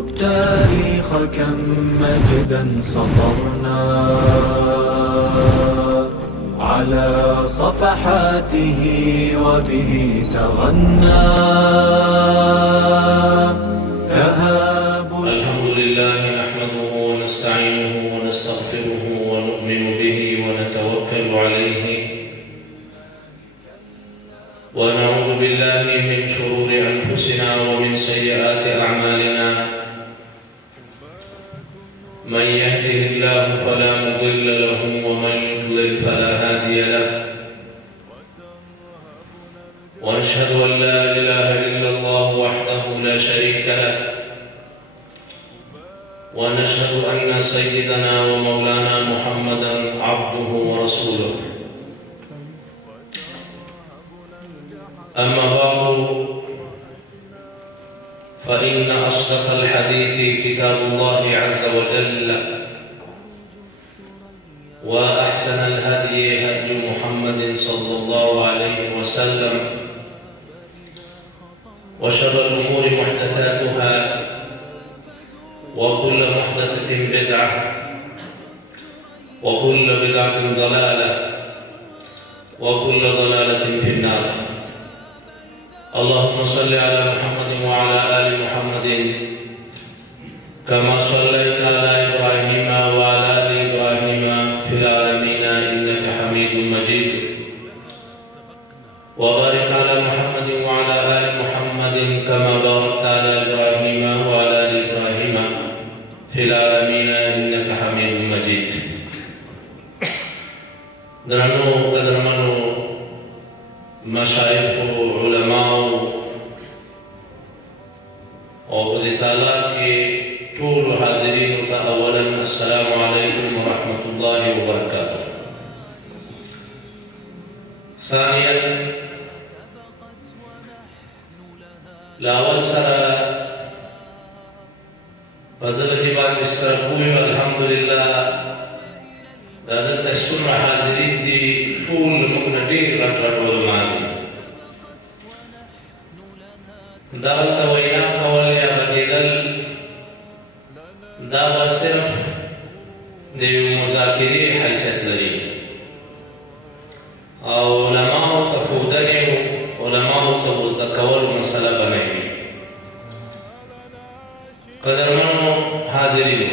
التاريخ كم مجدا سطرنا على صفحاته وبه تغنى. الحمد لله نحمده ونستعينه ونستغفره ونؤمن به ونتوكل عليه ونعوذ بالله من شرور أنفسنا ومن سيئات أعمالنا. من يهده الله فلا مضل له ومن يضلل فلا هادي له، ونشهد أن لا إله إلا الله وحده لا شريك له، ونشهد أن سيدنا ومولانا محمدا عبده ورسوله. أما بعد، فإن أصدق الحديث كتاب الله عز وجل، وأحسن الهدي هدي محمد صلى الله عليه وسلم، وشر الأمور محدثاتها، وكل محدثة بدعة، وكل بدعة ضلالة، وكل ضلالة في النار. اللهم صل على محمد وعلى آل محمد كما صليت على إبراهيم وعلى آل إبراهيم في العالمين إنك حميد مجيد، وبارك على محمد وعلى آل محمد كما باركت على إبراهيم وعلى آل إبراهيم في العالمين إنك حميد مجيد. درنو قدرمنو مشايخ علماء او خدای تعالی کے ټول حاضرین ته اولا السلام علیکم ورحمۃ اللہ وبرکاتہ. ثانیا لاول سره بدل جواب سرپوی الحمدلله دا دلته څومره حاضرین دي ټول موږ نه ډېر راټول ماني دا ته وینا کول یا غږېدل دا به صرف د مذاکرې حیثیت لري او علماو ته ښودنې علماو ته زده کولو مسله به نه وي. قدرمنو حاضرینو،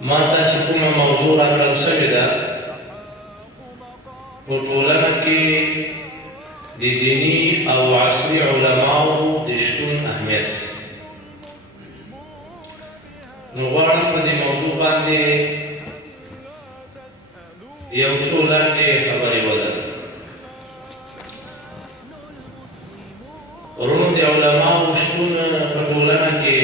ما تاسې کومه موضوع راکړل شوې ده په ټولنه کې د دیني او عصري علماو د شتون اهمیت. نو غواړم په دې موضوع باندې یو څو لنډې خبرې ولرم. ورونو، د علماو شتون په ټولنه کې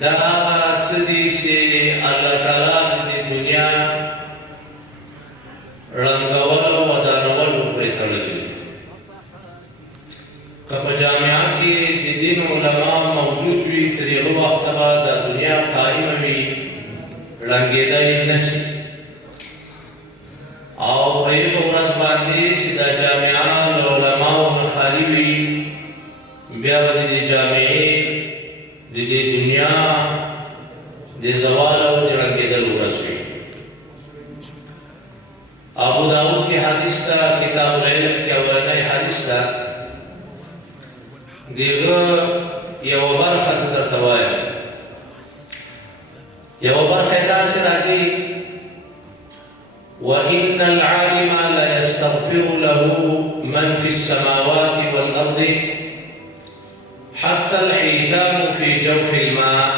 دا هغه څه دي چې الله تعالی د دنیا رنګول او ودانول پرې تړلي. که په جامعه کې د دین علما موجود وي، تر هغه وخته به د دنیا قایمه وي، ړنګېدلی نه شي. او په هغه ورځ باندې چې دا جامعه له علماو نه خالي وي، بیا به د دې جامعې د دې دنیا د زوال او د ړنګېدلو ورځ وي. ابو داود کی حدیث تا، کتاب العلم کی اولنی حدیث تا، دیگه یو برخه زه درته وایم. یو برخه داسې راځي: وَإِنَّ الْعَالِمَ لَيَسْتَغْفِرُ لَهُ مَنْ فِي السَّمَاوَاتِ وَالْأَرْضِ حَتَّى الْحِيتَانُ فِي جَوْفِ الْمَاءِ.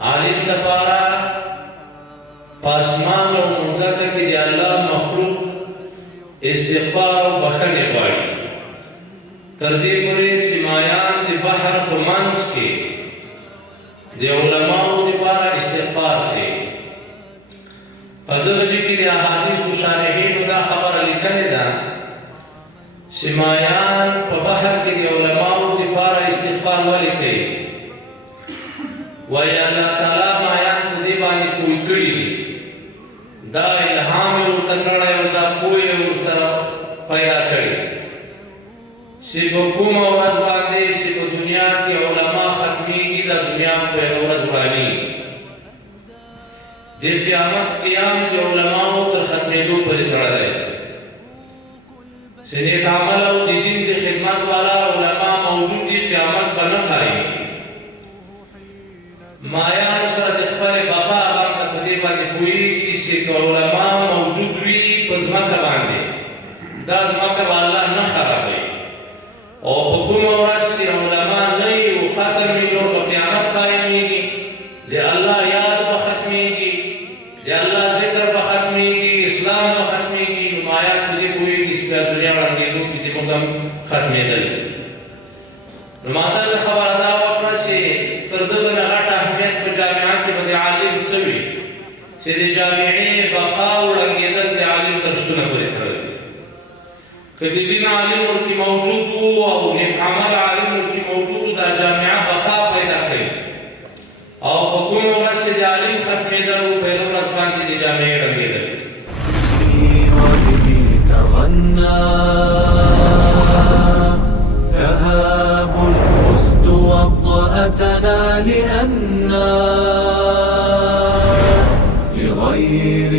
عالم دپاره پاسمان او مځکه کې د الله مخلوق استغفار او بخښنې غواړي، تر دې پورې چې مایان د بحر په منځ کې د علماو دپاره استغفار کوي. په دغه ځای کې د احادیثو شارحینو دا خبره لیکلې ده چې مایان په بحر کې د علماو دپاره استغفار ولې کوي؟ وایي الله تعالی مایان په دې باندې پوه کړي دي، دا الهام ورته کړی او دا پوهه ورسره پیدا کړې چې په کومه ورځ باندې چې په دنیا کې علما ختمېږي دا دنیا په یوه ورځ ورانېږي د قیامت قیام د علماو تر ختمېدو پورې تړلی چې نیک عمل او د دین د خدمت والا علما موجود دي قیامت به نه قایمېږي مایانو سره د خپلې بقا باندې په دې باندې پوهېږي چې که علما موجود وي په ځمکه باندې دا ځمکه به الله نه خرابوي او په کومه ورځ چې علما نه وي او ختم وي نور به قیامت قایمېږي د الله یاد به ختمېږي د الله ذکر به ختمېږي اسلام به ختمېږي نو مایان په دې پوهېږي چې بیا دنیا ړنګېدو کې د موږ هم ختمېدل نو ما ځکه خبره دا وکړه چې تر دغه نه غټ اهمیت په جامعه کې به د عالم څه وي چې د جامعې بقا او ړنګېدل د عالم تر شتونه پورې تړلي که د دین عالم ورکې موجود وو او نیک عمل عالم ورکې موجود وو دا جامعه بقا پیدا کوي او په کومه ورځ چې د عالم ختمېدل وو په یوه ورځ باندې د جامعې ړنګېدل وبه تغنى تهاب الأسد وطأتنا لأننا لغير